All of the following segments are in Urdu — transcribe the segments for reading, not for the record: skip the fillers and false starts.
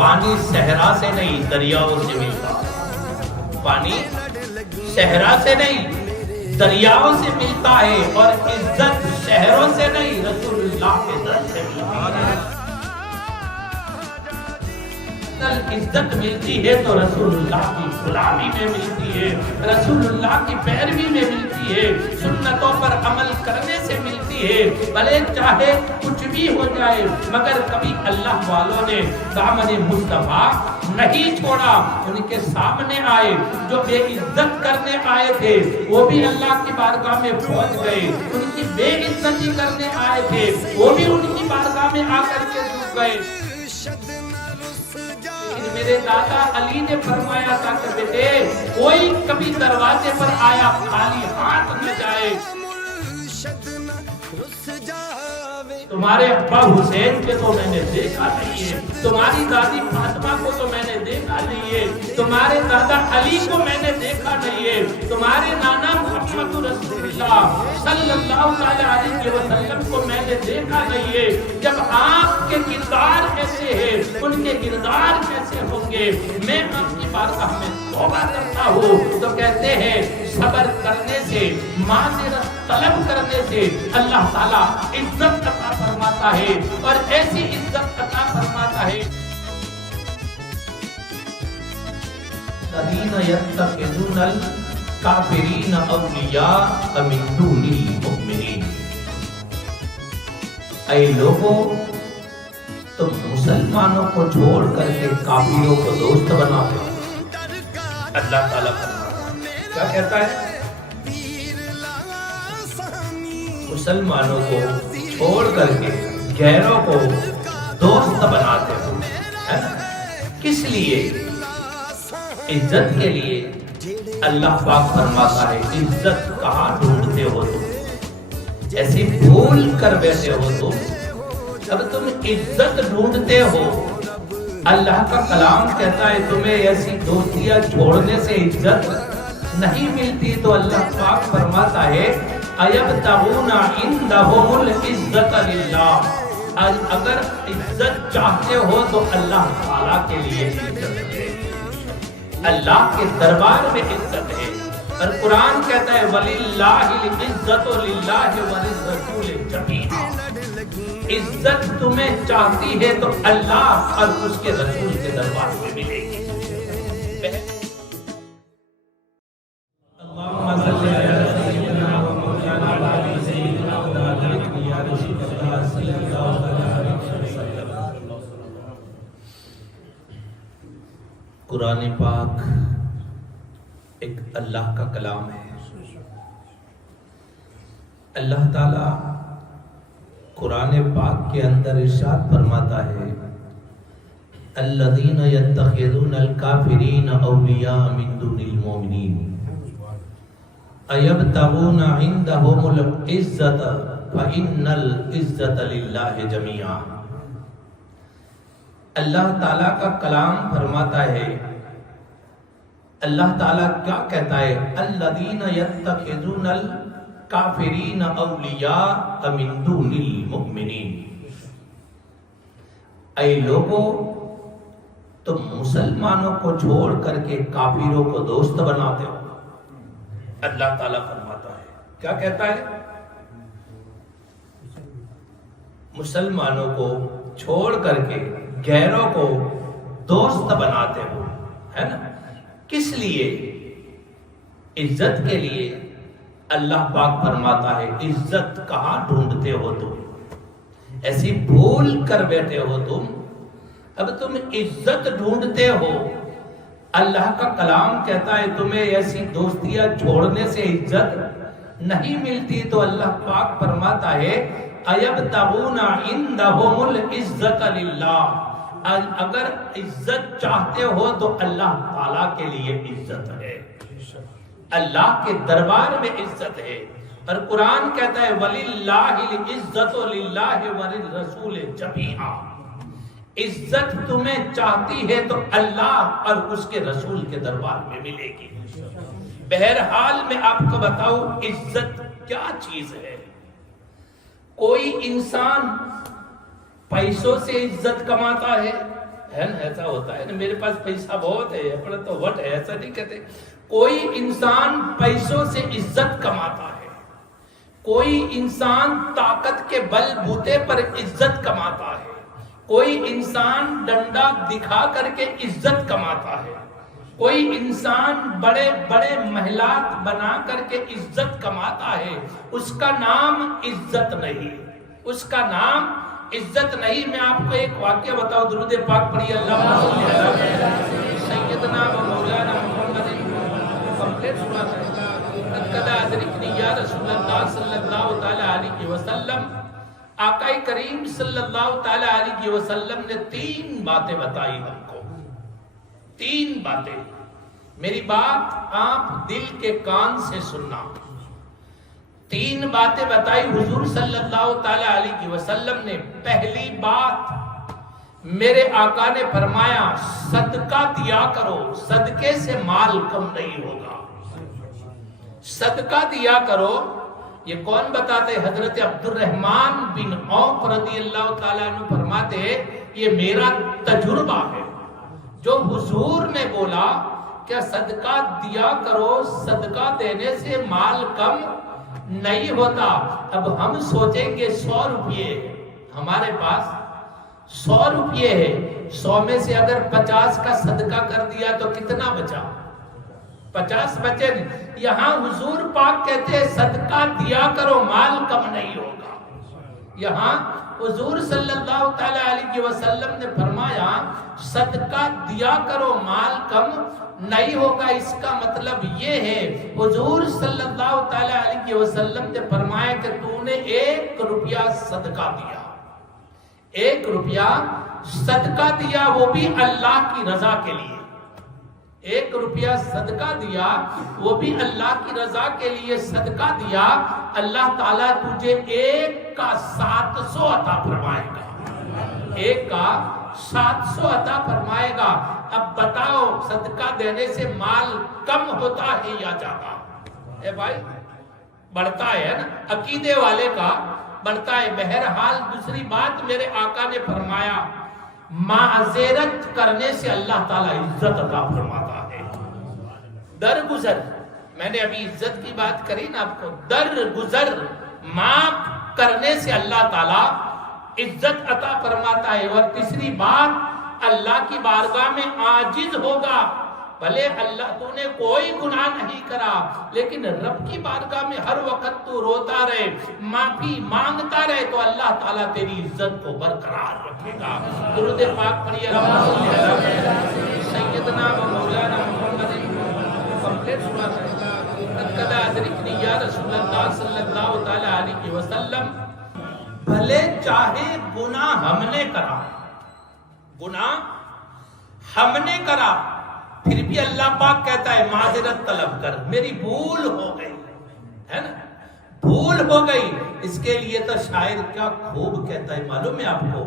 پانی صحرا سے نہیں دریاؤں سے ملتا ہے. پانی صحرا سے نہیں دریاؤں سے ملتا ہے، اور عزت شہروں سے نہیں رسول اللہ کے در سے ملتی ہے. عزت ملتی ہے تو رسول اللہ کی غلامی میں ملتی ہے، رسول اللہ کی پیروی میں ملتی ہے، سنتوں پر عمل کرنے سے ملتی ہے. بھلے چاہے کچھ بھی ہو جائے مگر کبھی اللہ والوں نے دامن مصطفیٰ نہیں چھوڑا. ان کے سامنے آئے جو بے عزت کرنے آئے تھے وہ بھی اللہ کی بارگاہ میں پہنچ گئے، ان کی بے عزتی کرنے آئے تھے وہ بھی ان کی بارگاہ میں آ کر کے جھک گئے. میرے دادا علی نے فرمایا تھا کہ بیٹے کوئی کبھی دروازے پر آیا خالی ہاتھ نہ جائے. تمہارے ابا حسین کے تو میں نے دیکھا نہیں ہے، تمہاری دادی فاطمہ کو تو میں نے دیکھا نہیں ہے، تمہارے دادا علی کو میں نے دیکھا نہیں ہے، تمہارے نانا محمد رسول اللہ صلی اللہ علیہ وسلم کو میں نے دیکھا نہیں ہے. جب آپ کے کردار ایسے ہیں ان کے کردار کیسے ہوں گے؟ میں آپ کی بارگاہ میں توبہ کرتا ہوں. تو کہتے ہیں صبر کرنے سے، معذرت طلب کرنے سے اللہ تعالیٰ عزت عطا فرماتا ہے، اور ایسی عزت عطا فرماتا ہے. الذین یتخذون الکافرین اولیاء من دون المؤمنین. اے لوگوں تم مسلمانوں کو چھوڑ کر کے کافروں کو دوست بناتے ہو. اللہ تعالیٰ کیا کہتا ہے؟ مسلمانوں کو چھوڑ کر کے غیروں کو دوست بناتے ہو. کس لیے؟ عزت کے لیے. اللہ پاک فرماتا ہے عزت کہاں ڈھونڈتے ہو تم؟ ایسی بھول کر بیٹھے ہو تم. اب تم عزت ڈھونڈتے ہو. اللہ کا کلام کہتا ہے تمہیں ایسی دوستیاں چھوڑنے سے عزت نہیں ملتی. تو اللہ پاک فرماتا ہے اَيَبْتَغُونَ عِندَهُمُ الْعِزَّةَ لِلَّهِ. اگر عزت چاہتے ہو تو اللہ تعالیٰ کے لیے عزت ہے، اللہ کے دربار میں عزت ہے. اور قرآن کہتا ہے وَلِلَّهِ الْعِزَّةُ لِلَّهِ وَلِلرَّسُولِ جَمِيعًا. عزت تمہیں چاہتی ہے تو اللہ اور اس کے رسول کے دربار میں ملے گی. اللہم صلی علی سیدنا و مولانا علی سیدنا و مولانا یا رسول اللہ صلی اللہ علیہ وسلم. قرآن پاک ایک اللہ کا کلام ہے. اللہ تعالیٰ قرآن پاک کے اندر ارشاد فرماتا ہے الذین یتخذون الکافرین اولیاء من دون المؤمنین ایبتغون عندهم العزة فإن العزة للہ جميعا. اللہ تعالیٰ کا کلام فرماتا ہے، اللہ تعالیٰ کیا کہتا ہے الذین یتخذون الکافرین اولیاء من دون المؤمنین. اے لوگوں تم مسلمانوں کو چھوڑ کر کے کافروں کو دوست بناتے ہو. اللہ تعالیٰ فرماتا ہے کیا کہتا ہے؟ مسلمانوں کو چھوڑ کر کے غیروں کو دوست بناتے ہو، ہے نا؟ کس لیے؟ عزت کے لیے. اللہ پاک فرماتا ہے عزت کہاں ڈھونڈتے ہو تم؟ ایسی بھول کر بیٹھے ہو تم. اب تم عزت ڈھونڈتے ہو. اللہ کا کلام کہتا ہے تمہیں ایسی دوستیاں چھوڑنے سے عزت نہیں ملتی. تو اللہ پاک فرماتا ہے اَيَبْتَغُونَ عِندَهُمُ الْعِزَّةَ لِلَّهِ. اگر عزت چاہتے ہو تو اللہ تعالیٰ کے لیے عزت ہے، اللہ کے دربار میں عزت ہے. اور قرآن کہتا ہے وَلِلَّهِ الْعِزَّةُ لِلَّهِ وَلِلرَّسُولِ جَمِيعًا. عزت تمہیں چاہتی ہے تو اللہ اور اس کے رسول کے دربار میں ملے گی. بہرحال میں آپ کو بتاؤں عزت کیا چیز ہے. کوئی انسان پیسوں سے عزت کماتا ہے، ہے نا، ایسا ہوتا ہے نا، میرے پاس پیسہ بہت ہے، اپنا تو وٹ ہے، ایسا نہیں کہتے۔ کوئی انسان پیسوں سے عزت کماتا ہے، کوئی انسان طاقت کے بل بوتے پر عزت کماتا ہے، کوئی انسان ڈنڈا دکھا کر کے عزت کماتا ہے، کوئی انسان بڑے بڑے محلات بنا کر کے عزت کماتا ہے۔ اس کا نام عزت نہیں، اس کا نام عزت نہیں۔ میں آپ کو ایک واقعہ بتاؤ، درود پاک پڑھیے، اللہم صلی علی سیدنا و مولانا محمد۔ کمپلیٹ سنا تھا، قد ادرکنی یا رسول اللہ صلی اللہ تعالی علیہ وسلم۔ آقا کریم صلی اللہ تعالی علیہ وسلم نے 3 باتیں بتائی ہم کو، 3 باتیں۔ میری بات آپ دل کے کان سے سننا۔ 3 باتیں بتائی حضور صلی اللہ تعالی علیہ وسلم نے۔ پہلی بات، میرے آقا نے فرمایا صدقہ دیا کرو، صدقے سے مال کم نہیں ہوگا، صدقہ دیا کرو۔ یہ کون بتاتے؟ حضرت عبد الرحمن بن عوف رضی اللہ تعالیٰ عنہ فرماتے، یہ میرا تجربہ ہے۔ جو حضور نے بولا کہ صدقہ دیا کرو، صدقہ دینے سے مال کم نہیں ہوتا۔ اب ہم سوچیں گے 100 روپیے ہمارے پاس، 100 روپیے ہے، 100 میں سے اگر 50 کا صدقہ کر دیا تو کتنا بچا؟ 50 بچے۔ یہاں حضور پاک کہتے ہیں صدقہ دیا کرو، مال کم نہیں ہوگا۔ یہاں حضور صلی اللہ تعالی علیہ وسلم نے فرمایا صدقہ دیا کرو، مال کم نہیں ہوگا۔ اس کا مطلب یہ ہے، حضور صلی اللہ تعالی علیہ وسلم نے فرمایا کہ تو نے 1 روپیہ صدقہ دیا، 1 روپیہ صدقہ دیا، وہ بھی اللہ کی رضا کے لیے۔ 1 روپیہ صدقہ دیا، وہ بھی اللہ کی رضا کے لیے صدقہ دیا، اللہ تعالیٰ تجھے 1 کا 700 عطا فرمائے گا، 1 کا 700 عطا فرمائے گا۔ اب بتاؤ صدقہ دینے سے مال کم ہوتا ہے یا زیادہ؟ اے بھائی بڑھتا ہے نا، عقیدے والے کا بڑھتا ہے۔ بہرحال دوسری بات میرے آقا نے فرمایا معذرت کرنے سے اللہ تعالیٰ عزت عطا فرماتا ہے۔ درگزر، میں نے ابھی عزت کی بات کری نا آپ کو، درگزر معاف کرنے سے اللہ تعالیٰ عزت عطا فرماتا ہے۔ اور تیسری بات، اللہ کی بارگاہ میں عاجز ہوگا، بھلے اللہ تو نے کوئی گناہ نہیں کرا، لیکن رب کی بارگاہ میں ہر وقت تو روتا رہے، معافی مانگتا رہے، تو اللہ تعالیٰ تیری عزت کو برقرار رکھے گا۔ درود پاک پڑھیے، اللہم صلی علی سیدنا و مولانا محمد۔ کمپلیٹ سنا تھا، قد ادرکنی یا رسول اللہ صلی اللہ تعالی علیہ وسلم۔ بھلے چاہے گناہ ہم نے کرا، گناہ ہم نے کرا، پھر بھی اللہ پاک کہتا ہے معذرت طلب کر، میری بھول ہو گئی ہے نا، بھول ہو گئی۔ اس کے لیے تو شاعر کیا خوب کہتا ہے معلوم ہے آپ کو،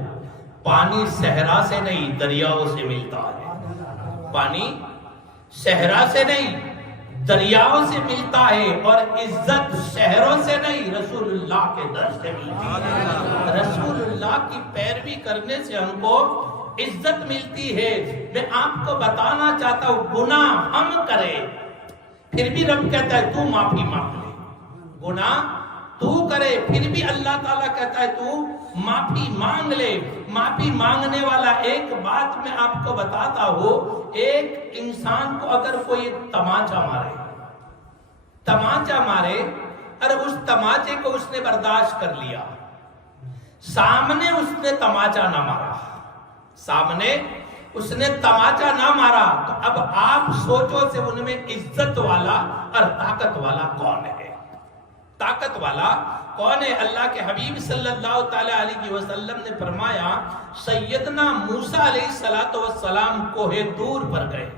پانی صحرا سے نہیں دریاؤں سے ملتا ہے، پانی صحرا سے نہیں دریاؤں سے ملتا ہے، اور عزت شہروں سے نہیں رسول اللہ کے در سے ملتی ہے۔ رسول اللہ کی پیروی کرنے سے ہم کو عزت ملتی ہے۔ میں آپ کو بتانا چاہتا ہوں، گناہ ہم کرے پھر بھی رب کہتا ہے تو معافی مانگ لے، گناہ تو کرے پھر بھی اللہ تعالیٰ کہتا ہے تو معافی مانگ لے۔ معافی مانگنے والا، ایک بات میں آپ کو بتاتا ہوں، ایک انسان کو اگر کوئی تماچا مارے اور اس تماچے کو اس نے برداشت کر لیا، سامنے اس نے تماچا نہ مارا، سامنے اس نے تماچا نہ مارا، تو اب آپ سوچو سے ان میں عزت والا اور طاقت والا کون ہے؟ طاقت والا کون ہے؟ اللہ کے حبیب صلی اللہ تعالی علیہ وسلم نے فرمایا سیدنا موسیٰ علیہ السلام کوہ طور پر گئے،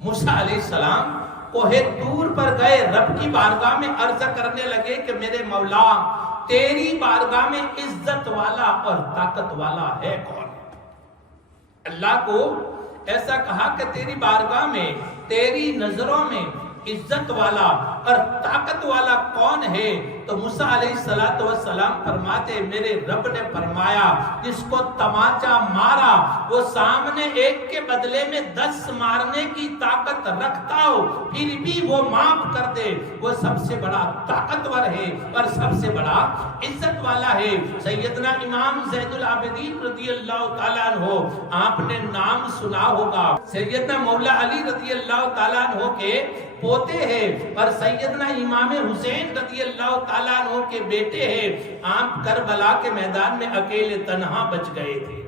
موسیٰ علیہ السلام کوہ طور پر گئے، رب کی بارگاہ میں عرض کرنے لگے کہ میرے مولا تیری بارگاہ میں عزت والا اور طاقت والا ہے کون؟ اللہ کو ایسا کہا کہ تیری بارگاہ میں، تیری نظروں میں عزت والا اور طاقت والا کون ہے؟ تو موسیٰ علیہ السلام فرماتے میرے رب نے فرمایا جس کو تماچا مارا وہ سامنے ایک کے بدلے میں 10 مارنے کی طاقت رکھتا ہو پھر بھی وہ معاف کر دے، وہ سب سے بڑا طاقتور ہے اور سب سے بڑا عزت والا ہے۔ سیدنا امام زین العابدین رضی اللہ تعالیٰ عنہ، آپ نے نام سنا ہوگا، سیدنا مولا علی رضی اللہ تعالیٰ عنہ کے پوتے ہیں اور سیدنا امام حسین رضی اللہ تعالیٰ عنہ کے بیٹے ہیں۔ آپ کربلا کے میدان میں اکیلے تنہا بچ گئے تھے،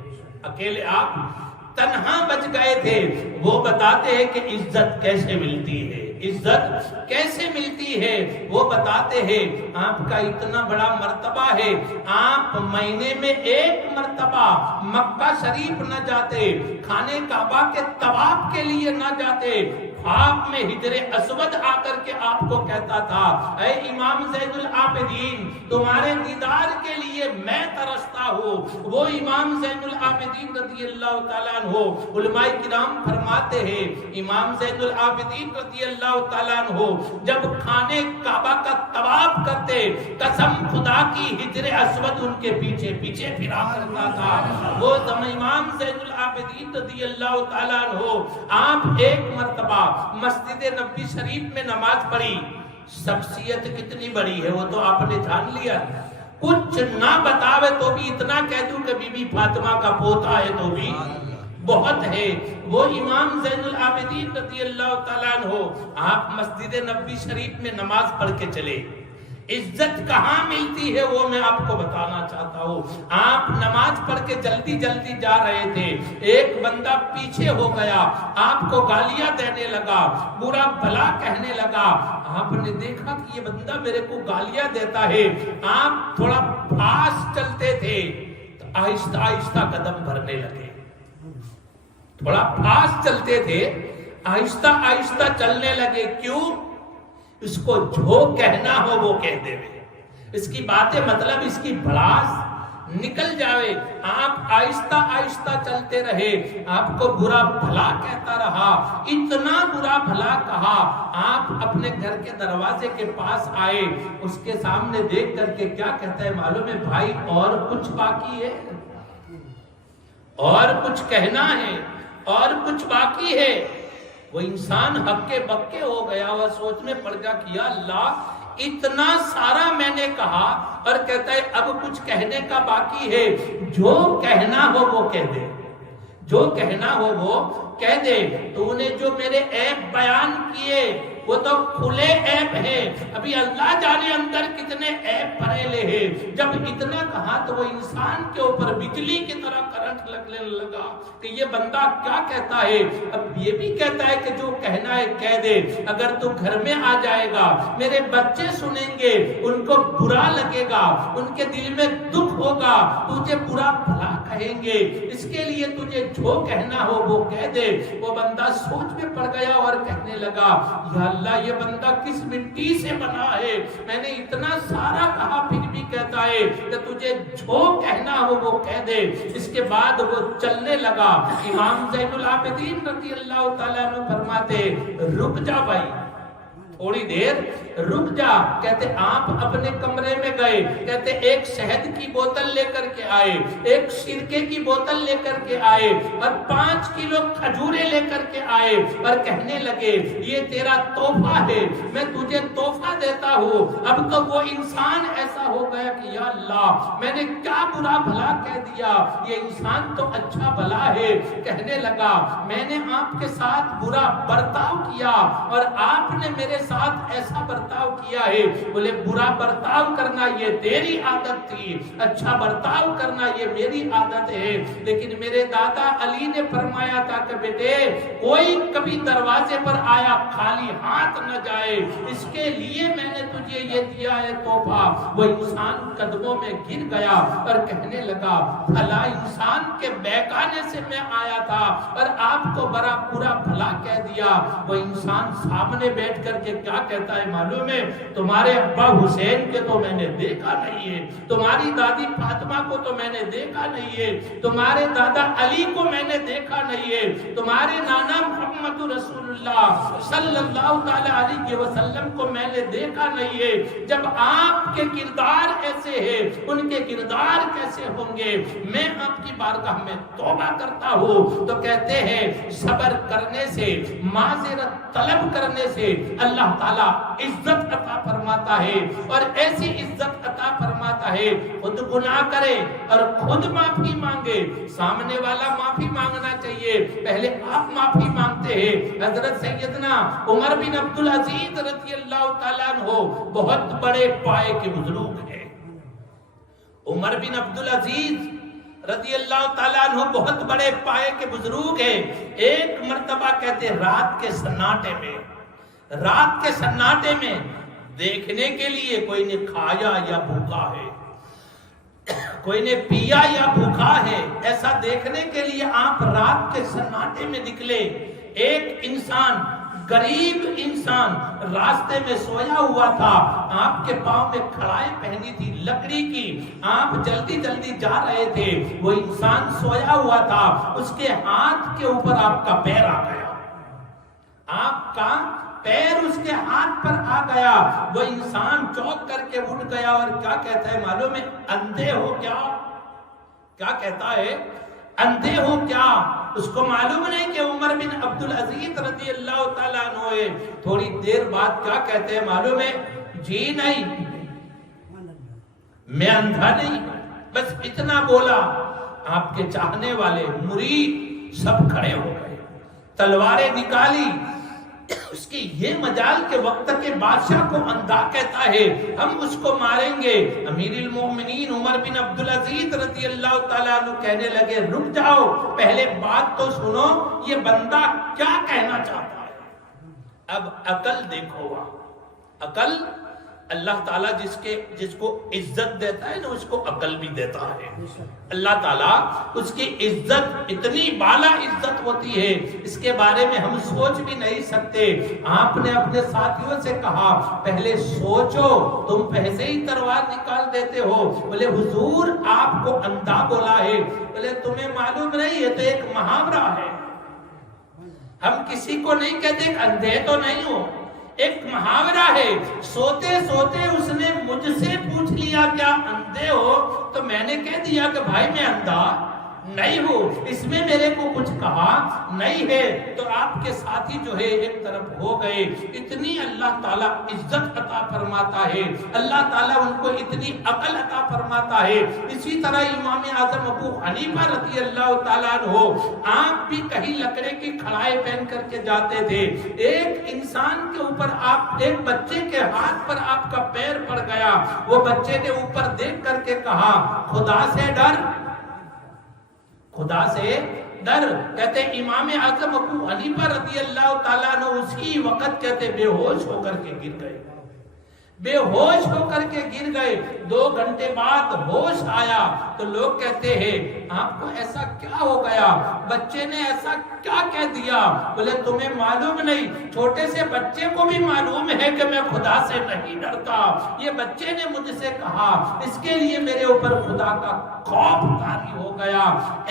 اکیلے آپ تنہا بچ گئے تھے۔ وہ بتاتے ہیں کہ عزت کیسے ملتی ہے، عزت کیسے ملتی ہے، وہ بتاتے ہیں آپ کا اتنا بڑا مرتبہ ہے، آپ مہینے میں 1 مرتبہ مکہ شریف نہ جاتے، خانے کعبہ کے طواف کے لیے نہ جاتے، خواب میں حجر اسود آ کر کے آپ کو کہتا تھا اے امام زین العابدین تمہارے دیدار کے لیے میں ترستا ہوں۔ وہ امام زین العابدین رضی اللہ تعالیٰ عنہ، علماء کرام فرماتے ہیں امام زین العابدین رضی اللہ تعالیٰ عنہ جب خانے کعبہ کا طواف کرتے قسم خدا کی حجر اسود ان کے پیچھے پیچھے پھرا کرتا تھا۔ وہ امام زین العابدین رضی اللہ تعالیٰ عنہ آپ 1 مرتبہ مسجد نبوی شریف میں نماز پڑھی، شخصیت کتنی بڑی ہے وہ تو آپ نے جان لیا، کچھ نہ بتاوے تو بھی اتنا کہہ دوں کہ بی بی فاطمہ کا پوتا ہے تو بھی بہت ہے۔ وہ امام زین العابدین رضی اللہ تعالیٰ عنہ آپ مسجد نبوی شریف میں نماز پڑھ کے چلے، عزت کہاں ملتی ہے وہ میں آپ کو بتانا چاہتا ہوں۔ آپ نماز پڑھ کے جلدی جلدی جا رہے تھے، ایک بندہ پیچھے ہو گیا، آپ کو گالیاں دینے لگا، برا بھلا کہنے لگا۔ آپ نے دیکھا کہ یہ بندہ میرے کو گالیاں دیتا ہے، آپ تھوڑا پاس چلتے تھے تو آہستہ آہستہ قدم بھرنے لگے، تھوڑا پاس چلتے تھے آہستہ آہستہ چلنے لگے۔ کیوں؟ اس کو جو کہنا ہو وہ کہہ دے، اس کی باتیں مطلب اس کی بڑاس نکل جاوے۔ آپ آہستہ آہستہ چلتے رہے، آپ کو برا بھلا کہتا رہا، اتنا برا بھلا کہا۔ آپ اپنے گھر کے دروازے کے پاس آئے، اس کے سامنے دیکھ کر کے کیا کہتا ہے معلوم ہے بھائی اور کچھ باقی ہے، اور کچھ کہنا ہے، اور کچھ باقی ہے۔ وہ انسان ہکے بکے ہو گیا، وہ سوچ میں پڑ گیا کہ یا اللہ اتنا سارا میں نے کہا، اور کہتا ہے اب کچھ کہنے کا باقی ہے، جو کہنا ہو وہ کہہ دے، جو کہنا ہو وہ کہہ دے۔ تو نے جو میرے عیب بیان کیے وہ تو کھلے عیب ہیں، ابھی اللہ جانے اندر کتنے عیب پھیلے ہیں۔ جب اتنا کہا تو وہ انسان کے اوپر بجلی کی طرح کرنٹ لگنے لگا کہ یہ بندہ کیا کہتا ہے۔ اب یہ بھی کہتا ہے کہ جو کہنا ہے کہہ دے، اگر تو گھر میں آ جائے گا میرے بچے سنیں گے، ان کو برا لگے گا، ان کے دل میں دکھ ہوگا، تجھے برا بھلا کہیں گے، اس کے لیے تجھے جو کہنا ہو وہ کہہ دے۔ وہ بندہ سوچ میں پڑ گیا اور کہنے لگا یا اللہ یہ بندہ کس مٹی سے بنا ہے، میں نے اتنا سارا کہا پھر بھی کہتا ہے کہ تجھے جو کہنا ہو وہ کہہ دے۔ اس کے بعد وہ چلنے لگا۔ امام زین العابدین رضی اللہ تعالیٰ عنہ فرماتے رک جا بھائی، تھوڑی دیر رک جا۔ کہتے آپ اپنے کمرے میں گئے، کہتے ایک شہد کی بوتل لے کر کے آئے، ایک سرکے کی بوتل لے کر کے آئے، اور 5 کلو کھجورے لے کر کے آئے، اور کہنے لگے یہ تیرا تحفہ ہے، میں تجھے تحفہ دیتا ہوں۔ اب تو وہ انسان ایسا ہو گیا کہ یا اللہ میں نے کیا برا بھلا کہہ دیا، یہ انسان تو اچھا بھلا ہے۔ کہنے لگا میں نے آپ کے ساتھ برا برتاؤ کیا اور آپ نے میرے ساتھ ایسا برتاؤ کیا ہے۔ بولے برا برتاؤ کرنا یہ تیری عادت تھی، اچھا برتاؤ کرنا یہ میری عادت ہے، لیکن میرے دادا علی نے فرمایا تھا کہ بیٹے کوئی کبھی دروازے پر آیا خالی ہاتھ نہ جائے، اس کے لیے میں نے تجھے یہ دیا ہے تحفہ۔ وہ انسان قدموں میں گر گیا اور کہنے لگا بھلا انسان کے بہکانے سے میں آیا تھا اور آپ کو بڑا برا بھلا کہہ دیا۔ وہ انسان سامنے بیٹھ کر کے کیا کہتا ہے معلوم ہے؟ تمہارے ابا حسین کے تو میں نے دیکھا نہیں ہے، تمہاری دادی فاطمہ کو تو میں نے دیکھا نہیں ہے، تمہارے دادا علی کو میں نے دیکھا نہیں ہے، تمہارے نانا محمد رسول اللہ صلی اللہ تعالی علیہ وسلم کو میں نے دیکھا نہیں ہے۔ جب آپ کے کردار ایسے ہیں، ان کے کردار کیسے ہوں گے؟ میں آپ کی بارگاہ میں توبہ کرتا ہوں۔ تو کہتے ہیں صبر کرنے سے، معذرت طلب کرنے سے اللہ تعالیٰ عزت عطا فرماتا ہے، اور ایسی عزت عطا فرماتا ہے خود گناہ کرے اور خود معافی مانگے، سامنے والا معافی مانگنا چاہیے، پہلے آپ معافی مانگتے ہیں۔ حضرت سیدنا عمر بن عبدالعزیز رضی اللہ تعالیٰ عنہ بہت بڑے پائے کے بزرگ ہیں۔ عمر بن عبدالعزیز رضی اللہ تعالیٰ عنہ بہت بڑے پائے کے بزرگ ہیں۔ ایک مرتبہ کہتے رات کے سناٹے میں دیکھنے کے لیے کوئی نے کھایا یا بھوکا ہے، کوئی نے پیا یا بھوکا ہے، ایسا دیکھنے کے لیے آپ رات کے سناٹے میں نکلے۔ ایک انسان، غریب انسان راستے میں سویا ہوا تھا، آپ کے پاؤں میں کھڑائیں پہنی تھی لکڑی کی، آپ جلدی جلدی جا رہے تھے، وہ انسان سویا ہوا تھا، اس کے ہاتھ کے اوپر آپ کا پیر آ گیا، آپ کا پیر اس کے ہاتھ پر آ گیا۔ وہ انسان چوک کر کے اٹھ گیا اور کیا کہتا ہے معلوم ہے؟ اندھے ہو کیا؟ کیا کہتا ہے؟ اندھے ہو کیا؟ اس کو معلوم نہیں کہ عمر بن عبدالعزیز رضی اللہ تعالیٰ عنہ ہے۔ تھوڑی دیر بعد کیا کہتے ہیں معلوم ہے؟ جی نہیں، میں اندھا نہیں، بس اتنا بولا۔ آپ کے چاہنے والے مرید سب کھڑے ہو گئے، تلواریں نکالی۔ اس کی یہ مجال کے وقت کے بادشاہ کو اندھا کہتا ہے، ہم اس کو ماریں گے۔ امیر المومنین عمر بن عبدالعزیز رضی اللہ تعالیٰ عنہ کہنے لگے رک جاؤ، پہلے بات تو سنو، یہ بندہ کیا کہنا چاہتا ہے۔ اب عقل دیکھو، عقل اللہ تعالیٰ جس کو عزت دیتا ہے نا، اس کو عقل بھی دیتا ہے۔ اللہ تعالیٰ اس کی عزت اتنی بالا عزت ہوتی ہے، اس کے بارے میں ہم سوچ بھی نہیں سکتے۔ آپ نے اپنے ساتھیوں سے کہا پہلے سوچو، تم پیسے ہی تلوار نکال دیتے ہو۔ بولے حضور آپ کو اندھا بولا ہے۔ بولے تمہیں معلوم نہیں ہے، تو ایک محاورہ ہے، ہم کسی کو نہیں کہتے اندھے تو نہیں ہو، ایک محاورہ ہے۔ سوتے سوتے اس نے مجھ سے پوچھ لیا کیا اندھے ہو، تو میں نے کہہ دیا کہ بھائی میں اندھا نہیں ہوں، اس میں میرے کو کچھ کہا نہیں ہے۔ تو آپ کے ساتھی جو ہے ایک طرف ہو گئے۔ اتنی اللہ تعالیٰ عزت عطا فرماتا ہے، اللہ تعالیٰ ان کو اتنی عقل عطا فرماتا ہے۔ اسی طرح امام اعظم ابو حنیفہ رضی اللہ تعالیٰ عنہ، آپ بھی کہیں لکڑے کی کھڑائیں پہن کر کے جاتے تھے۔ ایک انسان کے اوپر آپ، ایک بچے کے ہاتھ پر آپ کا پیر پڑ گیا، وہ بچے نے اوپر دیکھ کر کے کہا خدا سے ڈر، خدا سے ڈر۔ کہتے امام اعظم ابو حنیفہ رضی اللہ تعالیٰ عنہ اسی وقت کہتے بے ہوش ہو کر کے گر گئے، بے ہوش ہو کر کے گر گئے۔ 2 گھنٹے بعد ہوش آیا تو لوگ کہتے ہیں آپ کو ایسا کیا ہو گیا، بچے نے ایسا کیا کہہ دیا؟ بولے تمہیں معلوم نہیں، چھوٹے سے بچے کو بھی معلوم ہے کہ میں خدا سے نہیں ڈرتا، یہ بچے نے مجھ سے کہا، اس کے لیے میرے اوپر خدا کا خوف طاری ہو گیا۔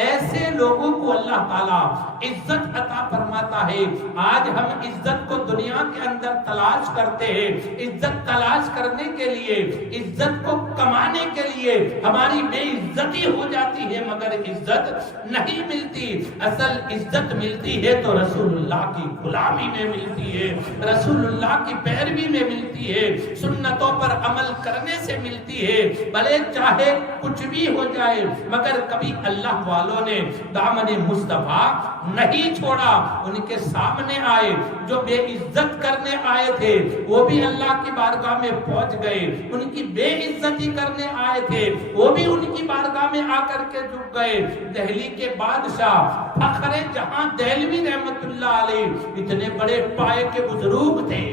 ایسے لوگوں کو اللہ تعالیٰ عزت عطا فرماتا ہے۔ آج ہم عزت کو دنیا کے اندر تلاش کرتے ہیں، عزت تلاش کرنے کے لیے، عزت کو کمانے کے لیے ہماری بے عزتی ہو جاتی ہے، مگر عزت نہیں ملتی۔ اصل عزت ملتی ہے تو رسول اللہ کی غلامی میں ملتی ہے، رسول اللہ کی پیروی میں ملتی ہے، سنتوں پر عمل کرنے سے ملتی ہے۔ بھلے چاہے کچھ بھی ہو جائے، مگر کبھی اللہ والوں نے دامن مصطفیٰ نہیں چھوڑا۔ ان کے سامنے آئے جو بے عزت کرنے آئے تھے، وہ بھی اللہ کی بارگاہ میں پہنچ گئے، ان کی بے عزتی کرنے آئے تھے، وہ بھی ان کی بارگاہ میں آ کر کے جھک گئے۔ دہلی کے بادشاہ فخر جہاں دہلوی رحمت اللہ علیہ اتنے بڑے پائے کے بزرگ تھے،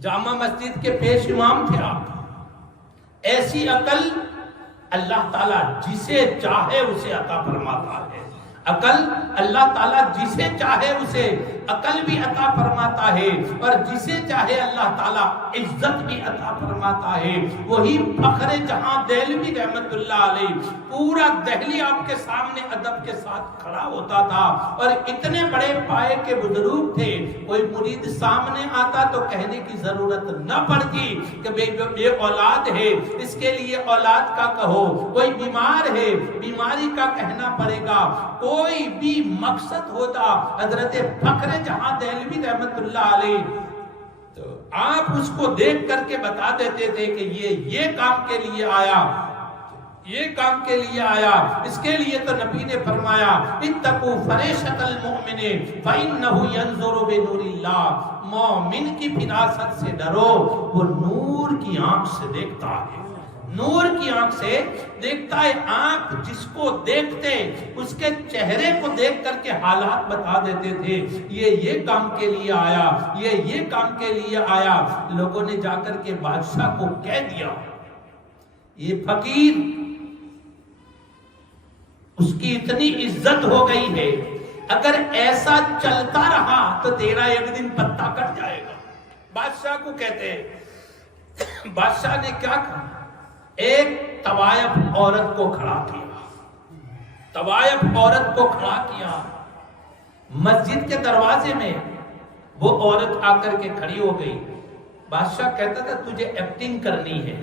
جامع مسجد کے پیش امام تھے آپ۔ ایسی عقل اللہ تعالیٰ جسے چاہے اسے عطا فرماتا ہے، عقل اللہ تعالیٰ جسے چاہے اسے عقل بھی عطا فرماتا ہے اور جسے چاہے اللہ تعالیٰ عزت بھی عطا فرماتا ہے۔ وہی فخر جہاں دہلوی رحمت اللہ علیہ، پورا دہلی آپ کے سامنے ادب کے ساتھ کھڑا ہوتا تھا، اور اتنے بڑے پائے کے بزرگ تھے، کوئی مرید سامنے آتا تو کہنے کی ضرورت نہ پڑتی کہ بے اولاد ہے، اس کے لیے اولاد کا کہو، کوئی بیمار ہے بیماری کا کہنا پڑے گا، کوئی بھی مقصد ہوتا حضرت فخر جہاں دہلوی رحمت اللہ علیہ تو آپ اس کو دیکھ کر کے بتا دیتے تھے کہ یہ کام کے لیے آیا، یہ کام کے لیے آیا۔ اس کے لیے تو نبی نے فرمایا اتقوا فریشۃ المؤمن فإنہ ینظر بنور اللہ، مومن کی فراست سے ڈرو، وہ نور کی آنکھ سے دیکھتا ہے، نور کی آنکھ سے دیکھتا ہے۔ آپ جس کو دیکھتے اس کے چہرے کو دیکھ کر کے حالات بتا دیتے تھے، یہ کام کے لیے آیا، یہ کام کے لیے آیا۔ لوگوں نے جا کر کے بادشاہ کو کہہ دیا، یہ فقیر، اس کی اتنی عزت ہو گئی ہے، اگر ایسا چلتا رہا تو تیرا ایک دن پتا کٹ جائے گا۔ بادشاہ کو کہتے ہیں، بادشاہ نے کیا کہا، ایک طوائف عورت کو کھڑا کیا، طوائف عورت کو کھڑا کیا مسجد کے دروازے میں، وہ عورت آ کر کے کھڑی ہو گئی۔ بادشاہ کہتا تھا تجھے ایکٹنگ کرنی ہے،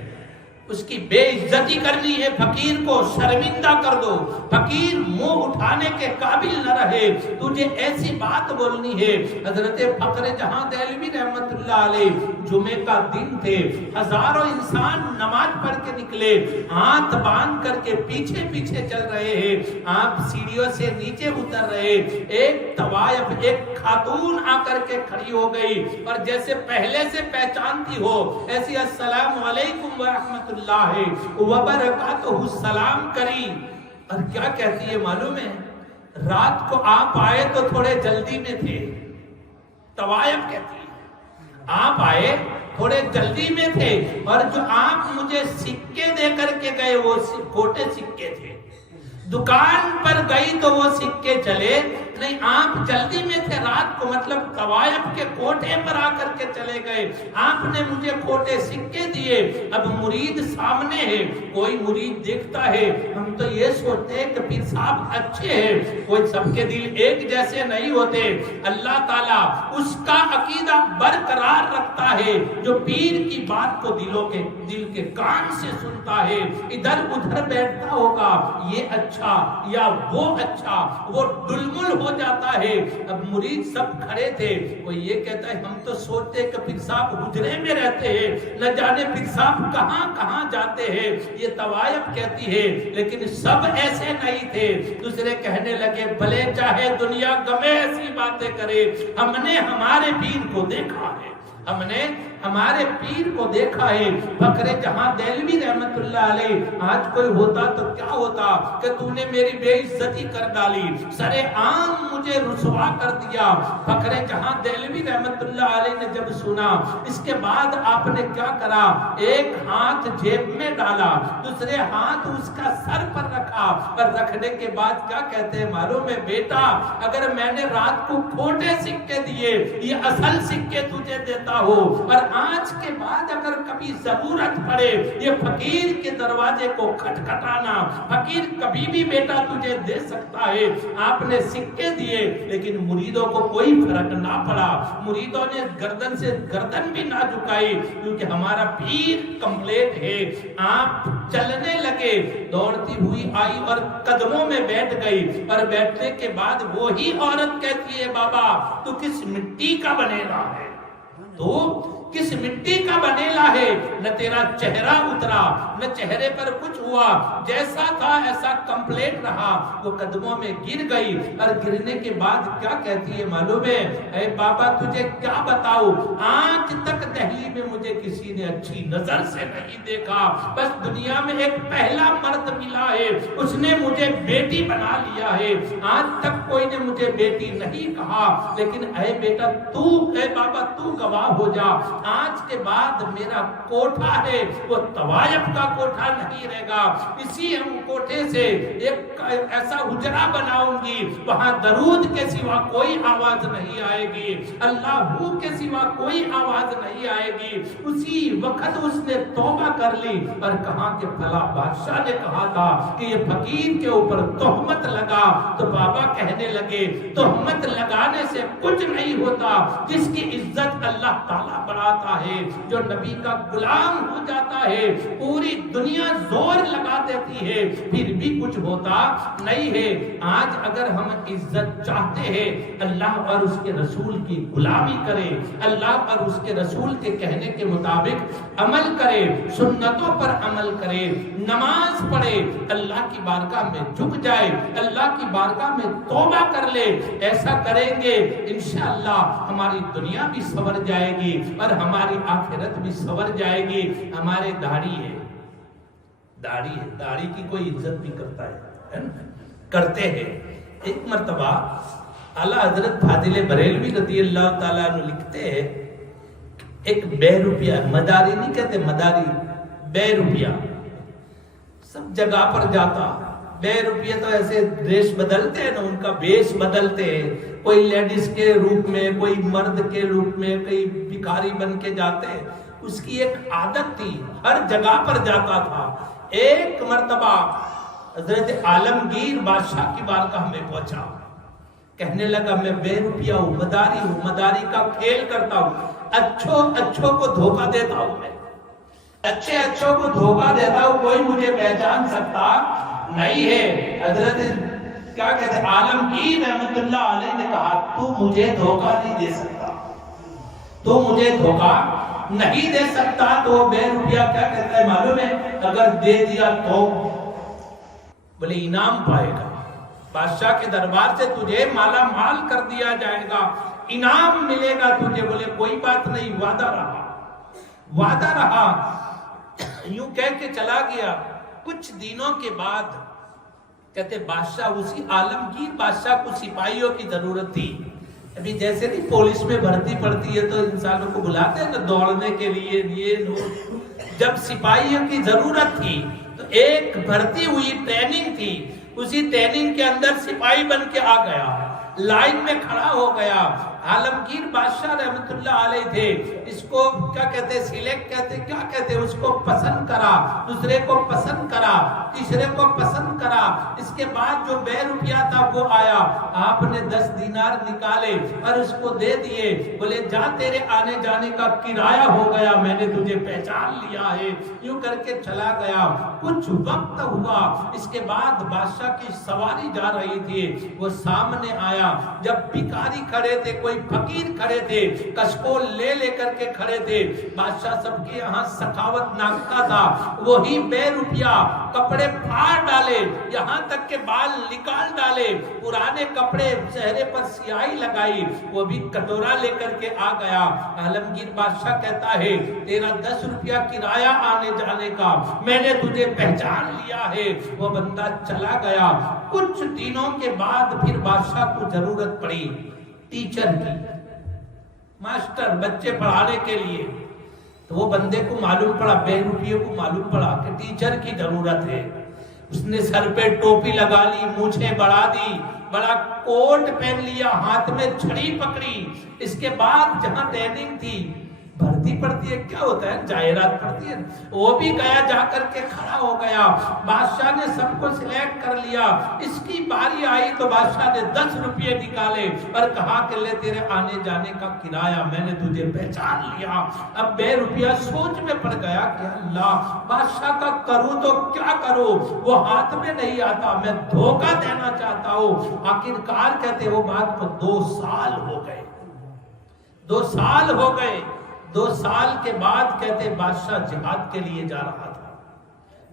اس کی بے عزتی کرنی ہے، فقیر کو شرمندہ کر دو، فقیر منہ اٹھانے کے قابل نہ رہے، تجھے ایسی بات بولنی ہے۔ حضرت فخر جہاں دہلوی رحمت اللہ علیہ، جمعے کا دن تھے، ہزاروں انسان نماز پڑھ کے نکلے، ہاتھ باندھ کر کے پیچھے پیچھے چل رہے ہیں، آپ سیڑھیوں سے نیچے اتر رہے، ایک طوائف، ایک خاتون آ کر کے کھڑی ہو گئی، اور جیسے پہلے سے پہچانتی ہو ایسی السلام علیکم ورحمۃ اللہ وبرکاتہ سلام کری، اور کیا کہتی ہے معلوم ہے، رات کو آپ آئے تو تھوڑے جلدی میں تھے، طوائف کہتی ہے آپ آئے تھوڑے جلدی میں تھے، اور جو آپ مجھے سکے دے کر کے گئے وہ کھوٹے سکے تھے، دکان پر گئی تو وہ سکے چلے نہیں، آپ جلدی میں تھے رات کو، مطلب طوائف کے کوٹے پر آ کر کے چلے گئے، آپ نے مجھے کھوٹے سکے دیے۔ اب مرید سامنے ہے، کوئی مرید دیکھتا ہے، ہم تو یہ سوچتے ہیں کہ پیر صاحب اچھے ہیں، کوئی سب کے دل ایک جیسے نہیں ہوتے، اللہ تعالیٰ اس کا عقیدہ برقرار رکھتا ہے جو پیر کی بات کو دل کے کان سے سنتا ہے، ادھر ادھر بیٹھتا ہوگا یہ اچھا یا وہ اچھا، وہ ڈلمل ہو جاتا ہے۔ اب مرید سب کھڑے تھے، وہ یہ کہتا ہے ہم تو سوچتے کہ پیر صاحب حجرے میں رہتے ہیں، نہ جانے پیر صاحب کہاں کہاں جاتے ہیں، یہ طوائف کہتی ہے، لیکن سب ایسے نہیں تھے۔ دوسرے کہنے لگے بھلے چاہے دنیا گمے ایسی باتیں کرے، ہم نے ہمارے پیر کو دیکھا ہے، ہم نے ہمارے پیر کو دیکھا ہے۔ فخر جہاں دہلوی رحمت اللہ علیہ، آج کوئی ہوتا تو کیا ہوتا کہ تو نے میری بے عزتی کر ڈالی، سر عام مجھے رسوا کر دیا۔ فخر جہاں دہلوی رحمت اللہ علیہ نے جب سنا، اس کے بعد آپ نے کیا کرا، ایک ہاتھ جیب میں ڈالا، دوسرے ہاتھ اس کا سر پر رکھا، اور رکھنے کے بعد کیا کہتے ہیں معلوم ہے، بیٹا اگر میں نے رات کو کھوٹے سکے دیے، یہ اصل سکے تجھے دیتا ہو، اور آج کے بعد اگر کبھی ضرورت پڑے یہ فقیر کے دروازے کو کھٹکھٹانا، فقیر کبھی بھی بیٹا تجھے دے سکتا ہے۔ آپ نے سکے دیے، لیکن مریدوں کو کوئی فرق نہ پڑا، مریدوں نے گردن سے گردن بھی نہ جھکائی، کیونکہ ہمارا پیر کمپلیٹ ہے۔ آپ چلنے لگے، دوڑتی ہوئی آئی اور قدموں میں بیٹھ گئی، اور بیٹھنے کے بعد وہی عورت کہتی ہے بابا تو کس مٹی کا بنیلا ہے، تو کس مٹی کا بنیلا ہے، نہ تیرا چہرہ اترا، نہ چہرے پر کچھ ہوا، جیسا تھا ایسا کمپلیٹ رہا۔ وہ قدموں میں گر گئی، اور گرنے کے بعد کیا کہتی ہے معلوم ہے، اے بابا تجھے کیا بتاؤ، آج تک دہلی میں مجھے کسی نے اچھی نظر سے نہیں دیکھا، بس دنیا میں ایک پہلا مرد ملا ہے، اس نے مجھے بیٹی بنا لیا ہے، آج تک کوئی نے مجھے بیٹی نہیں کہا، لیکن اے بیٹا تو، اے بابا تو گواہ ہو جا، آج کے بعد میرا کوٹھا ہے وہ طوائف کا کوٹھا نہیں رہے گا، اسی کوٹھے سے ایک ایسا حجرہ بناؤں گی، وہاں درود کے سوا کوئی آواز نہیں آئے گی، اللہ کے سوا کوئی آواز نہیں آئے گی۔ اسی وقت اس نے توبہ کر لی اور کہا کہ فلاں بادشاہ نے کہا تھا کہ یہ فقیر کے اوپر تہمت لگا، تو بابا کہنے لگے تہمت لگانے سے کچھ نہیں ہوتا، جس کی عزت اللہ تعالیٰ بڑھاتا ہے، جو نبی کا غلام ہو جاتا ہے پوری دنیا زور لگا دیتی ہے، پھر بھی کچھ ہوتا نہیں ہے۔ آج اگر ہم عزت چاہتے ہیں، اللہ اور اس کے رسول کی غلامی کرے، اللہ اور اس کے رسول کے کہنے کے مطابق عمل کرے، سنتوں پر عمل کرے، نماز پڑھے، اللہ کی بارگاہ میں جھک جائے، اللہ کی بارگاہ میں توبہ کر لے، ایسا کریں گے انشاءاللہ ہماری دنیا بھی سنور جائے گی اور ہماری آخرت بھی سنور جائے گی۔ ہمارے داڑھی ہے، داڑھی کی کوئی عزت بھی کرتا ہے نا؟ کرتے ہیں۔ ایک مرتبہ اعلیٰ حضرت فاضل بریلوی رضی اللہ تعالیٰ عنہ لکھتے ہیں، ایک بے روپیہ، مداری نہیں کہتے، مداری، بے روپیہ سب جگہ پر جاتا، بے روپیہ تو ایسے ڈریس بدلتے ہیں نا، ان کا بیس بدلتے ہیں، کوئی لیڈیز کے روپ میں، کوئی مرد کے روپ میں، کوئی بھکاری بن کے جاتے ہیں۔ اس کی ایک عادت تھی، ہر جگہ پر جاتا تھا۔ ایک مرتبہ حضرت عالمگیر بادشاہ کی بارگاہ میں پہنچا، کہنے لگا میں بے روپیہ ہوں، مداری ہوں، مداری کا کھیل کرتا ہوں، اچھوں کو دھوکہ دیتا ہوں، میں اچھوں کو دھوکہ دیتا ہوں، کوئی مجھے پہچان سکتا نہیں ہے۔ حضرت کیا کہتے ہیں عالمگیر رحمت اللہ علیہ نے کہا تو مجھے دھوکہ نہیں دے سکتا، تو مجھے دھوکہ نہیں دے سکتا۔ تو بے روپیہ کیا کہتا ہے معلوم ہے؟ اگر دے دیا تو بولے انعام پائے گا، بادشاہ کے دربار سے تجھے مالا مال کر دیا جائے گا، انعام ملے گا تجھے۔ بولے کوئی بات نہیں، وعدہ رہا، یوں کہہ کے چلا گیا۔ کچھ دنوں کے بعد کہتے بادشاہ، اسی عالمگیر بادشاہ کو سپاہیوں کی ضرورت تھی۔ ابھی جیسے نہیں پولیس میں بھرتی پڑتی ہے تو انسانوں کو بلاتے ہیں نا دوڑنے کے لیے، جب سپاہیوں کی ضرورت تھی تو ایک بھرتی ہوئی ٹریننگ تھی، اسی ٹریننگ کے اندر سپاہی بن کے آ گیا، لائن میں کھڑا ہو گیا۔ عالمگیر بادشاہ رحمت اللہ علیہ تھے، اس کو کیا کہتے سلیکٹ کہتے، کیا کہتے اس کو پسند کرا، دوسرے کو پسند کرا، تیسرے کو پسند کرا۔ اس کے بعد جو بے روپیہ تھا وہ آیا، آپ نے 10 دینار نکالے اور اس کو دے دیے، بولے جا تیرے آنے جانے کا کرایہ ہو گیا، میں نے تجھے پہچان لیا ہے، یوں کر کے چلا گیا۔ کچھ وقت ہوا، اس کے بعد بادشاہ کی سواری جا رہی تھی، وہ سامنے آیا، جب بھکاری کھڑے تھے، کوئی فقیر کھڑے تھے، کشکول لے کر کے کھڑے تھے، بادشاہ سب کے یہاں سخاوت ناکتا تھا، وہی بے روپیہ کپڑے پھاڑ ڈالے، یہاں تک کہ بال نکال ڈالے، پرانے کپڑے چہرے پر سیاہی لگائی، وہ بھی کٹورا لے کر کے آ گیا۔ عالمگیر بادشاہ کہتا ہے تیرا 10 روپیہ کرایہ آنے جانے کا، میں نے تجھے پہچان لیا ہے۔ وہ بندہ چلا گیا۔ کچھ دنوں کے بعد پھر بادشاہ کو ضرورت پڑی ٹیچر کی، ماسٹر، بچے پڑھانے کے لیے، تو وہ بندے کو معلوم پڑا، بے روپیے کو معلوم پڑا کہ ٹیچر کی ضرورت ہے۔ اس نے سر پہ ٹوپی لگا لی، مونچھیں بڑھا دی، بڑا کوٹ پہن لیا، ہاتھ میں چھڑی پکڑی۔ اس کے بعد جہاں ٹریننگ تھی، بھرتی پڑتی ہے، کیا ہوتا ہے جائرات پڑتی ہے، وہ بھی گیا، جا کر کے کھڑا ہو گیا۔ بادشاہ نے سب کو سلیکٹ کر لیا، اس کی باری آئی تو بادشاہ نے 10 روپیے نکالے اور کہا کہ لے تیرے آنے جانے کا کرایہ، میں نے تجھے پہچان لیا۔ اب بے روپیہ سوچ میں پڑ گیا کہ اللہ بادشاہ کا کروں تو کیا کروں، وہ ہاتھ میں نہیں آتا، میں دھوکہ دینا چاہتا ہوں۔ آخرکار کہتے وہ بات کو 2 سال ہو گئے، 2 سال ہو گئے۔ 2 سال کے بعد کہتے بادشاہ جہاد کے لیے جا رہا تھا،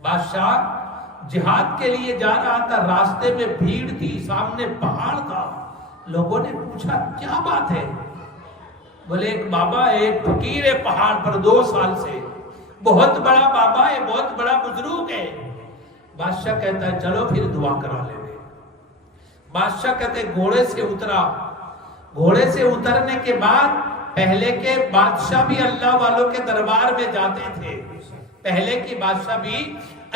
بادشاہ جہاد کے لیے جا رہا تھا، راستے میں بھیڑ تھی، سامنے پہاڑ تھا۔ لوگوں نے پوچھا کیا بات ہے؟ بولے ایک بابا ہے، ایک فقیر ہے پہاڑ پر 2 سال سے، بہت بڑا بابا ہے، بہت بڑا بزرگ ہے۔ بادشاہ کہتا ہے چلو پھر دعا کرا لے۔ بادشاہ کہتے گھوڑے سے اترا، گھوڑے سے اترنے کے بعد پہلے کے بادشاہ بھی اللہ والوں کے دربار میں جاتے تھے، پہلے کی بادشاہ بھی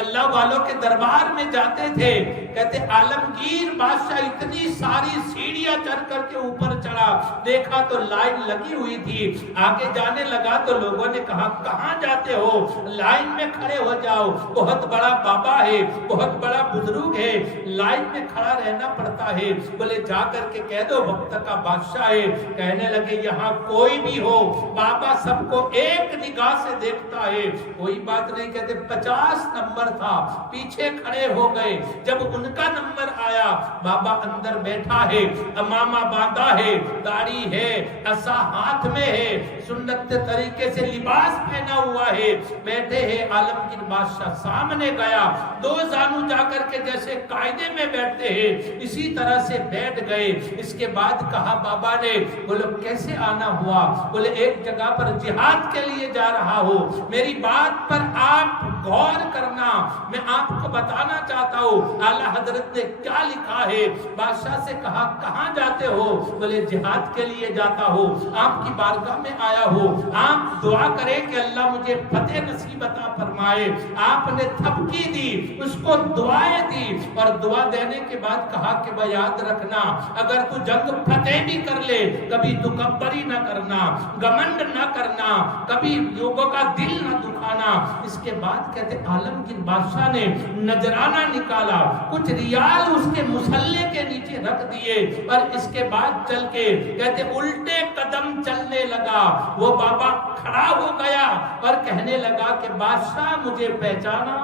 اللہ والوں کے دربار میں جاتے تھے. کہتے عالمگیر بادشاہ اتنی ساری سیڑھیاں چڑھ کر کے اوپر چڑھا، دیکھا تو لائن لگی ہوئی تھی، آگے جانے لگا تو لوگوں نے کہا کہاں جاتے ہو، لائن میں کھڑے ہو جاؤ، بہت بڑا بابا ہے، بہت بڑا بزرگ ہے، لائن میں کھڑا رہنا پڑتا ہے. بولے جا کر کے کہہ دو وقت کا بادشاہ ہے. کہنے لگے یہاں کوئی بھی ہو، بابا سب کو ایک نگاہ سے دیکھتا ہے، کوئی بات نہیں. کہتے 50 نمبر تھا، پیچھے کھڑے ہو گئے. جب ان کا نمبر آیا، بابا اندر بیٹھا ہے، امامہ باندھا ہے، داڑھی ہے، عصا ہاتھ میں ہے، سنت طریقے سے لباس پہنا ہوا ہے، بیٹھے ہیں. عالمگیر بادشاہ سامنے گیا، دو زانو جا کر کے جیسے قاعدے میں بیٹھتے ہیں اسی طرح سے بیٹھ گئے. اس کے بعد کہا بابا نے، بولو کیسے آنا ہوا؟ بولے ایک جگہ پر جہاد کے لیے جا رہا ہوں، میری بات پر آپ غور کرنا، میں آپ کو بتانا چاہتا ہوں اعلیٰ حضرت نے کیا لکھا ہے. بادشاہ سے کہا کہاں جاتے ہو؟ بولے جہاد کے لیے جاتا ہوں، آپ کی بارگاہ میں آیا ہوں، آپ دعا کریں کہ اللہ مجھے فتح نصیب عطا فرمائے. آپ نے تھپکی دی، اس کو دعائیں دی، اور دعا دینے کے بعد کہا کہ بھائی یاد رکھنا اگر تو جنگ فتح بھی کر لے کبھی تکبری نہ کرنا، گمنڈ نہ کرنا، کبھی لوگوں کا دل نہ دکھانا. اس کے بعد کہتے عالمگیر بادشاہ نے نجرانہ نکالا، کچھ ریال اس کے مسلح کے نیچے رکھ دیے، اور اس کے بعد چل کے کہتے الٹے قدم چلنے لگا. وہ بابا کھڑا ہو گیا اور کہنے لگا کہ بادشاہ مجھے پہچانا،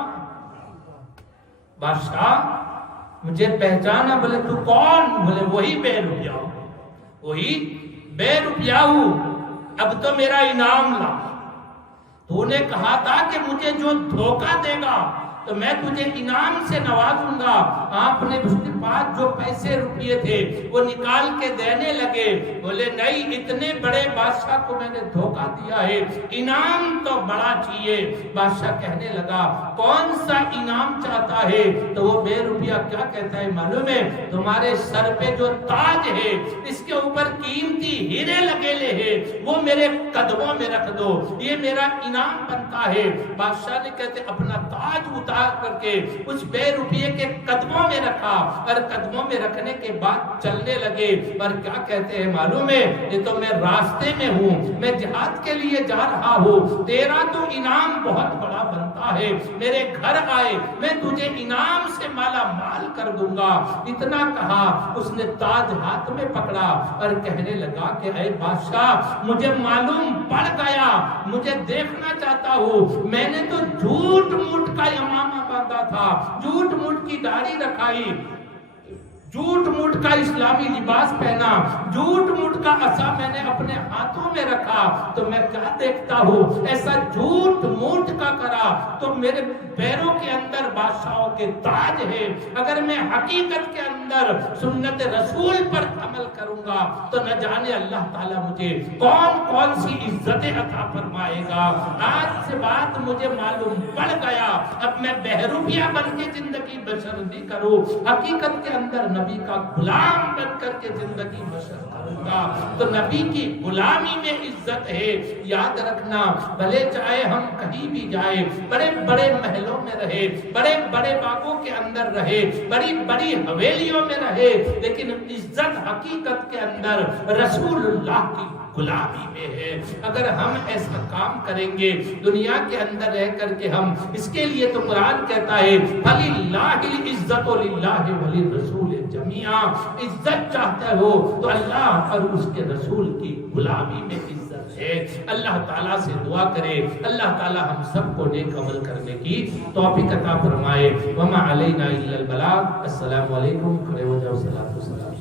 بادشاہ مجھے پہچانا. بولے تو کون؟ بولے وہی بے روپیہ ہوں، وہی بے روپیہ ہوں، اب تو میرا انعام لا. تو نے کہا تھا کہ مجھے جو دھوکہ دے گا تو میں تجھے انعام سے نوازوں گا. آپ نے اس کے پاس جو پیسے روپیے تھے وہ نکال کے دینے لگے. بولے نہیں، اتنے بڑے بادشاہ کو میں نے دھوکہ دیا ہے، انعام تو بڑا چاہیے. بادشاہ کہنے لگا کون سا انعام چاہتا ہے؟ تو وہ بے روپیہ کیا کہتا ہے معلوم ہے؟ تمہارے سر پہ جو تاج ہے اس کے اوپر قیمتی ہیرے لگے ہیں، وہ میرے قدموں میں رکھ دو، یہ میرا انعام بنتا ہے. بادشاہ نے کہتے اپنا تاج اتار کر کے اس بے روپیے کے قدموں میں رکھا، اور قدموں میں رکھنے کے بعد چلنے لگے. اور کیا کہتے ہیں معلوم ہے؟ یہ تو میں راستے میں ہوں، میں جہاد کے لیے جا رہا ہوں، تیرا تو انعام بہت بڑا بنتا ہے، میرے گھر آئے میں تجھے انعام سے مالا مال کر دوں گا. اتنا کہا، اس نے تاج ہاتھ میں پکڑا اور کہنے لگا کہ اے بادشاہ مجھے معلوم پڑ گیا، مجھے دیکھنا چاہتا ہوں، میں نے تو جھوٹ موٹ کا امامہ باندھا تھا، جھوٹ موٹ کی داڑھی رکھائی، جھوٹ موٹ کا اسلامی لباس پہنا، جھوٹ موٹ کا عصا میں نے اپنے ہاتھوں میں رکھا، تو میں کیا دیکھتا ہوں ایسا جھوٹ موٹ کا کرا تو میرے پیروں کے اندر بادشاہوں کے تاج ہے. اگر میں حقیقت کے اندر سنت رسول پر عمل کروں گا تو نہ جانے اللہ تعالیٰ مجھے کون کون سی عزتیں عطا فرمائے گا. آج سے بات مجھے معلوم پڑ گیا، اب میں بہروپیہ بن کے زندگی بسر نہیں کروں، حقیقت کے اندر نبی کا غلام بن کر کے زندگی بسر کروں گا. تو نبی کی غلامی میں عزت ہے. یاد رکھنا، بھلے چاہے ہم کہیں بھی جائیں، بڑے بڑے محلوں میں رہے، بڑے بڑے باغوں کے اندر رہے، بڑی بڑی حویلیوں میں رہے، لیکن عزت حقیقت کے اندر رسول اللہ کی غلامی میں ہے. اگر ہم ایسا کام کریں گے دنیا کے اندر رہ کر کے، ہم اس کے لیے تو قرآن کہتا ہے فَلِلَّهِ الْعِزَّةُ وَلِلَّهِ وَلِلرَّسُولِ جَمِيعًا. عزت چاہتے ہو تو اللہ اور اس کے رسول کی غلامی میں عزت ہے. اللہ تعالیٰ سے دعا کرے اللہ تعالیٰ ہم سب کو نیک عمل کرنے کی توفیق عطا فرمائے. وَمَا عَلَيْنَا إِلَّا الْبَلَاغُ. السلام علیکم. کھڑے ہو جاؤ. صلاۃ و سلام.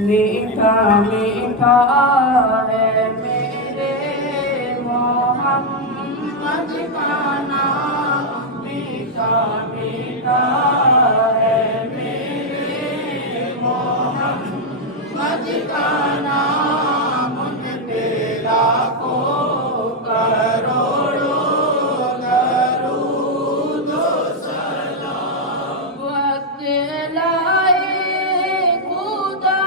میٹھا میٹھا ہے میرے محمد کا نام، میٹھا میٹھا ہے میرے محمد کا نام. ان پہ لاکھوں کروڑوں درود و سلام. وقت لائے خدا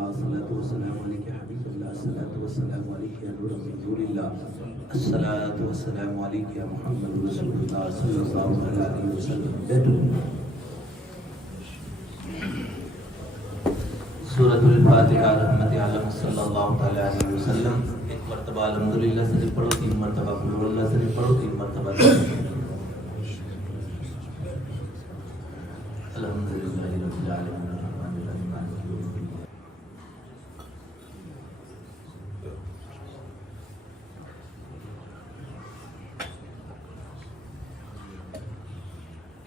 اللہ الصلاۃ والسلام علیک یا حبیب اللہ الصلاۃ والسلام علیک یا نور من نور اللہ الصلاۃ والسلام علیک یا محمد رسول اللہ صلی اللہ علیہ وسلم. سورۃ الفاتحہ رحمت عالم صلی اللہ تعالی علیہ وسلم. ایک مرتبہ الحمدللہ شریف پڑھو, 3 مرتبہ قل هو اللہ شریف پڑھو, 3 مرتبہ الحمدللہ رب العالمین الرحمن الرحیم مالک یوم الدین.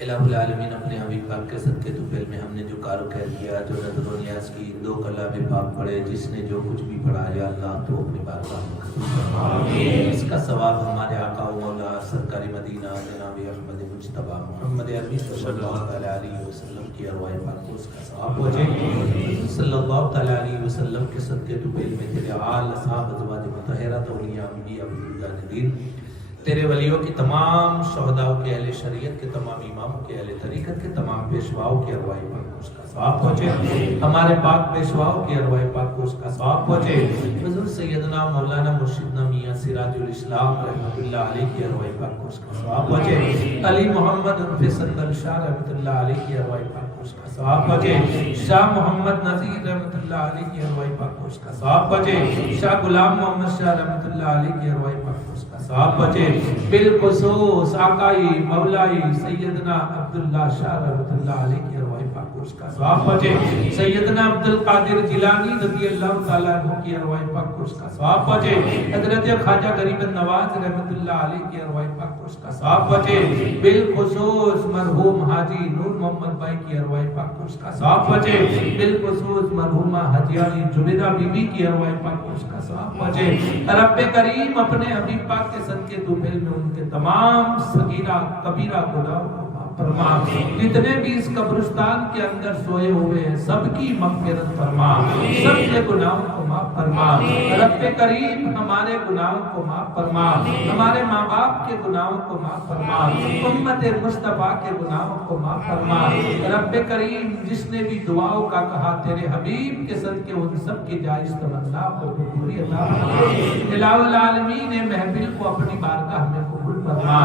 الہ العالمین اپنے حبیب پاک کے صدقے تو پہل میں ہم نے جو کار و خیر کیا, جو نظر و نیاز کی, 2 کلام پاک پڑھے, جس نے جو کچھ بھی پڑھا یا اللہ تو اپنی بارگاہ میں قبول فرما. اس کا ثواب ہمارے آقا و مولا سرکار مدینہ جناب احمد مجتبی محمد عربی صلی اللہ تعالی علیہ وسلم کی ارواح پاک کو اس کا ثواب پہنچے. صلی اللہ تعالی علیہ وسلم کے صدقے تو پہل میں تیرے آل اصحاب ازواج مطہرات اولیاء انبیاء بزرگان دین, تیرے ولیوں کی تمام شہداؤں کے اہل شریعت کے تمام اماموں کے اہل طریقت کے تمام پیشواؤں کی ارواح پاک کو اس کا ثواب پہنچے. ہمارے پاک پیشواؤں کی ارواح پاک کو اس کا ثواب پہنچے. حضور سیدنا مولانا مرشدنا میاں سراج الاسلام رحمۃ اللہ علیہ کی ارواح پاک کو اس کا ثواب پہنچے. علی محمد فیصل شاہ رحمۃ اللہ علیہ کی ارواح پاک کو اس کا ثواب پہنچے. شاہ محمد نذیر رحمۃ اللہ علیہ کی ارواح پاک کو اس کا ثواب پہنچے. شاہ غلام محمد شاہ رحمۃ اللہ علیہ کی ارواح پاک کو اس کا ثواب پہنچے. بالخصوص آقائی مولائی سیدنا عبداللہ شاہ رحمۃ اللہ علیہ کی ارواح پاک کو اس کا ثواب پہنچے. سیدنا عبد القادر جیلانی رضی اللہ تعالیٰ عنہ کی ارواح پاک کو اس کا ثواب پہنچے. حضرت خواجہ غریب نواز رحمۃ اللہ علیہ کی ارواح پاک کو اس کا ثواب پہنچے. بالخصوص مرحوم حاجی نور محمد بھائی کی ارواح پاک کو اس کا ثواب پہنچے. بالخصوص مرحومہ حاجیانی جبیدہ بی بی کی ارواح پاک کو اس کا ثواب پہنچے. رب کریم اپنے حبیب پاک کے صدقے تو پھر میں ان کے تمام صغیرہ کبیرہ گناہوں کو معاف فرما. جتنے بھی اس قبرستان کے اندر سوئے ہوئے ہیں سب کی مغفرت فرما, سب کے گناہوں کو معاف فرما. رب کریم ہمارے گناہوں کو معاف فرما, ہمارے ماں باپ کے گناہوں کو معاف فرما, امت مصطفیٰ کے گناہوں کو معاف فرما. رب کریم جس نے بھی دعاؤں کا کہا تیرے حبیب کے صدقے ان سب کی جائز تمنا کو پوری عطا فرما. الہ العالمین محفل کو اپنی بارگاہ میں قبول فرما.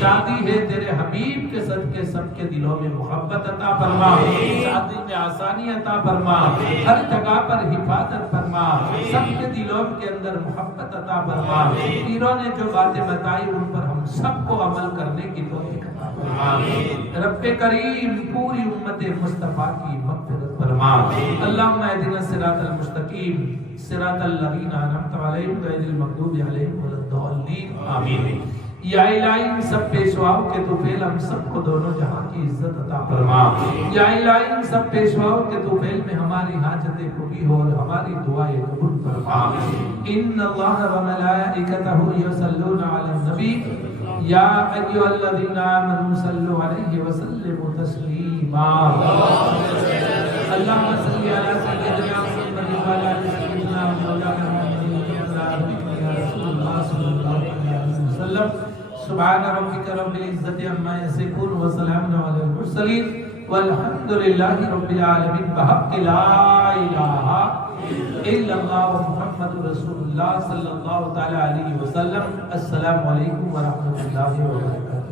شادی ہے تیرے حبیب کے صدقے سب کے دلوں میں محبت عطا فرما, شادی میں آسانی عطا فرما, ہر جگہ پر حفاظت فرما, سب کے دلوں کے اندر محبت عطا فرما. پیروں نے جو باتیں بتائی ان پر ہم سب کو عمل کرنے کی توفیق عطا فرما. رب کریم پوری امت مصطفیٰ کی مغفرت فرما. اللہم اہدنا الصراط المستقیم صراط الذین انعمت علیہم غیر المغضوب علیہم ولا الضالین آمین. یا الہی ان سب پیشواؤں کے توفیل ہم سب کو دونوں جہاں کی عزت عطا فرما. یا الہی ان سب پیشواؤں کے توفیل میں ہماری حاجتیں پوری ہو اور ہماری دعائیں قبول فرما. ان اللہ و ملائکتہ یصلون علی النبی یا ایھا الذین آمنوا صلوا علیہ وسلموا تسلیما. اللہم صلی علی سیدنا محمد و علی سیدنا مولانا محمد یا رسول اللہ صلی اللہ علیہ وسلم. سبحان ربک رب العزت عما یصفون وسلام علی المرسلین والحمد للہ رب العالمین. بحق لا الہ الا اللہ محمد رسول اللہ صلی اللہ تعالی علیہ وسلم. السلام علیکم ورحمۃ اللہ وبرکاتہ.